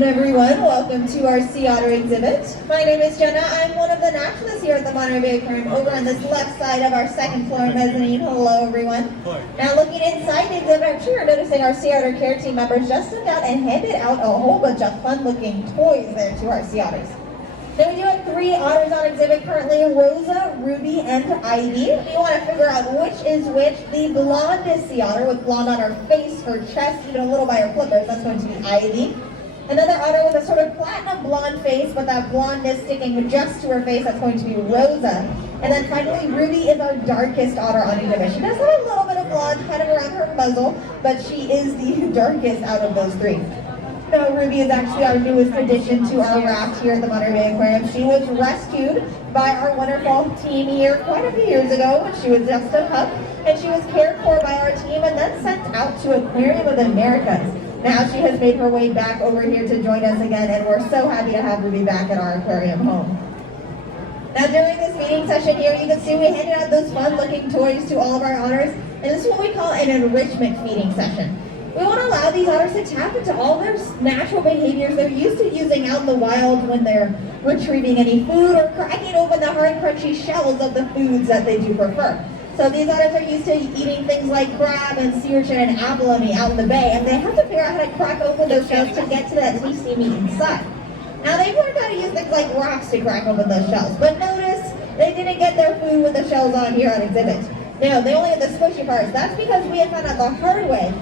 Everyone, welcome to our sea otter exhibit. My name is Jenna. I'm one of the naturalists here at the Monterey Bay Aquarium over on this left side of our second floor mezzanine. Hello everyone. Now looking inside the exhibit, I'm sure you're noticing our sea otter care team members just took out and handed out a whole bunch of fun looking toys there to our sea otters. Now we do have 3 otters on exhibit currently, Rosa, Ruby, and Ivy. We want to figure out which is which. The blondest sea otter with blonde on her face, her chest, even a little by her flippers, that's going to be Ivy. Another otter with a sort of platinum blonde face, but that blondness sticking just to her face, that's going to be Rosa. And then finally, Ruby is our darkest otter on exhibit. She does have a little bit of blonde kind of around her muzzle, but she is the darkest out of those 3. Now, Ruby is actually our newest addition to our raft here at the Monterey Bay Aquarium. She was rescued by our wonderful team here quite a few years ago when she was just a pup, and she was cared for by our team and then sent out to Aquarium of the Americas. Now she has made her way back over here to join us again, and we're so happy to have Ruby back at our aquarium home. Now during this feeding session here, you can see we handed out those fun-looking toys to all of our otters, and this is what we call an enrichment feeding session. We want to allow these otters to tap into all their natural behaviors they're used to using out in the wild when they're retrieving any food or cracking open the hard, crunchy shells of the foods that they do prefer. So these otters are used to eating things like crab and sea urchin and abalone out in the bay, and they have to figure out how to crack open those shells to get to that tasty meat inside. Now they've learned how to use things like rocks to crack open those shells, but notice they didn't get their food with the shells on here on exhibit. No, they only had the squishy parts. That's because we had found out the hard way.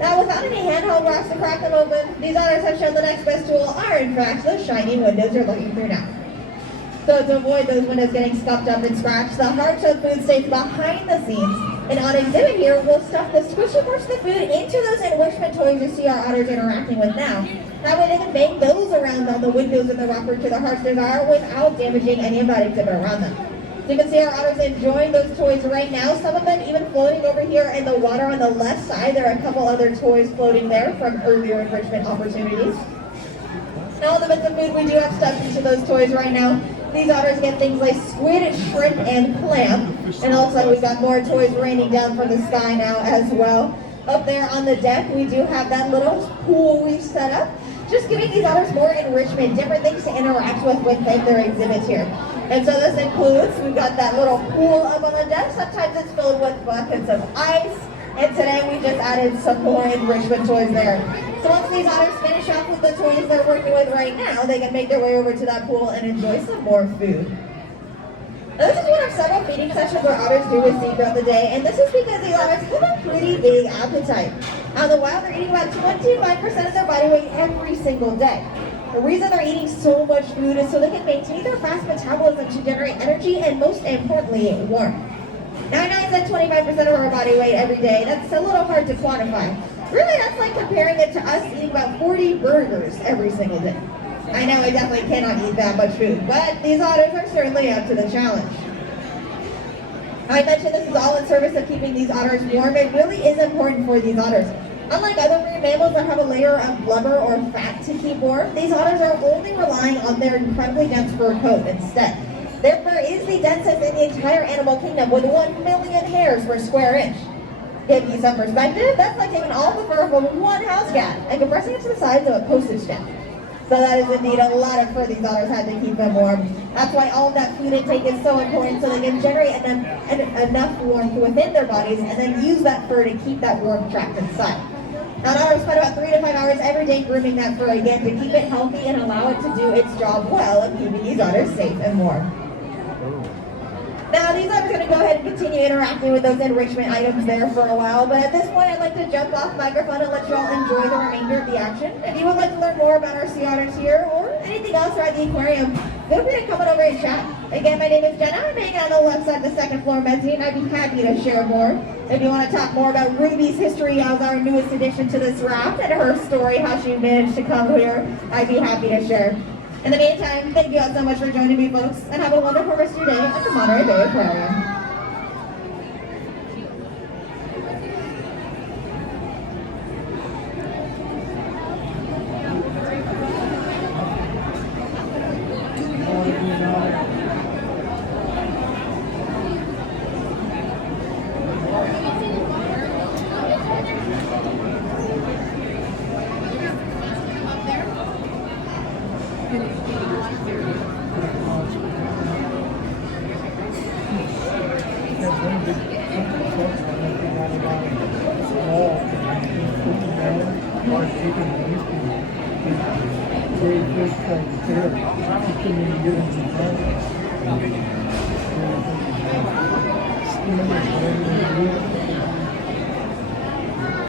Now without any handheld rocks to crack them open, these otters have shown the next best tool are in fact those shiny windows you're looking through now. So to avoid those windows getting scuffed up and scratched, the hard-shelled food stays behind the scenes. And on exhibit here, we'll stuff the squishy parts of the food into those enrichment toys you see our otters interacting with now. That way they can bang those around on the windows in the rocker to their heart's desire without damaging any of that exhibit around them. So you can see our otters enjoying those toys right now, some of them even floating over here in the water on the left side. There are a couple other toys floating there from earlier enrichment opportunities. Now all the bits of food we do have stuffed into those toys right now. These otters get things like squid, shrimp, and clam. And it looks like we've got more toys raining down from the sky now as well. Up there on the deck, we do have that little pool we've set up, just giving these otters more enrichment, different things to interact with within their exhibits here. And so this includes, we've got that little pool up on the deck. Sometimes it's filled with buckets of ice. And today we just added some more enrichment toys there. So once these otters finish off with the toys they're working with right now, they can make their way over to that pool and enjoy some more food. Now this is one of several feeding sessions where otters do receive throughout the day, and this is because these otters have a pretty big appetite. Out in the wild, they're eating about 25% of their body weight every single day. The reason they're eating so much food is so they can maintain their fast metabolism to generate energy and most importantly, warmth. Now I know I said 25% of our body weight every day. That's a little hard to quantify. Really, that's like comparing it to us eating about 40 burgers every single day. I know I definitely cannot eat that much food, but these otters are certainly up to the challenge. I mentioned this is all in service of keeping these otters warm. It really is important for these otters. Unlike other marine mammals that have a layer of blubber or fat to keep warm, these otters are only relying on their incredibly dense fur coat instead. Their fur is the densest in the entire animal kingdom with 1 million hairs per square inch. To give you some perspective, that's like taking all the fur from one house cat and compressing it to the size of a postage stamp. So that is indeed a lot of fur these otters had to keep them warm. That's why all of that food intake is so important, so they can generate enough warmth within their bodies and then use that fur to keep that warmth trapped inside. Now, an otter spend about 3 to 5 hours every day grooming that fur again to keep it healthy and allow it to do its job well of keeping these otters safe and warm. Now, these otters are going to go ahead and continue interacting with those enrichment items there for a while, but at this point, I'd like to jump off microphone and let you all enjoy the remainder of the action. If you would like to learn more about our sea otters here or anything else around the aquarium, feel free to come on over and chat. Again, my name is Jenna. I'm hanging on the left side of the second floor mezzanine. I'd be happy to share more. If you want to talk more about Ruby's history as our newest addition to this raft and her story, how she managed to come here, I'd be happy to share. In the meantime, thank you all so much for joining me, folks, and have a wonderful rest of your day at the Monterey Bay Aquarium. one big small, large chicken used to very first time there. You couldn't even get into the front.